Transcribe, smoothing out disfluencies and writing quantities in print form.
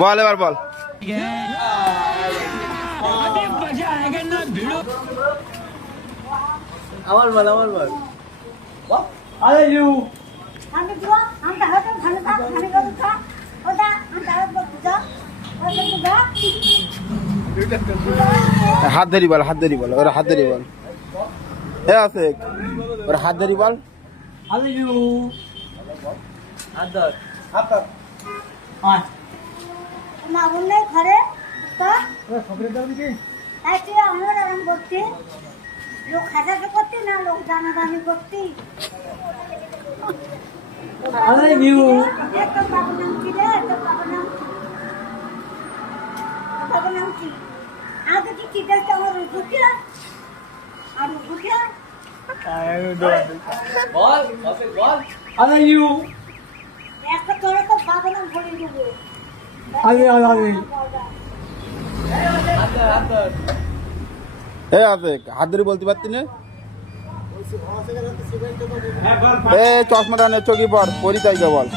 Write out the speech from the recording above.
বল এবার বল। আমার বল আমার বল। আরে ইউ আমি তো আমরা হয়তো ভালো থাক ভালো করে থাক ওটা আমরা বুঝা ওটা বুঝা হাত ধরি বল, হাত ধরি বল, ওরা হাত ধরি বল। এ আছে ওরা হাত ধরি বল। আরে ইউ আদর আয় না বললে ঘরে তো সবরে দাও দিকে তাই তুই আমার আরাম করতে লোক খাজাকে করতে না লোক জানাজানি করতে আরে ইউ একটা বাবু নাম কি রে একটা বাবু নাম কি আগে কি চিন্তা আমার রুকিয়া আর রুকিয়া বল বল। আরে ইউ একটা তোরে তো বাবু নাম ভরে দেবো আরে আরে আদর আদর এ আছে হাত ধরি বলতে পারতি না? এ চশমাটা নে চোখে পর পরিচয় বল।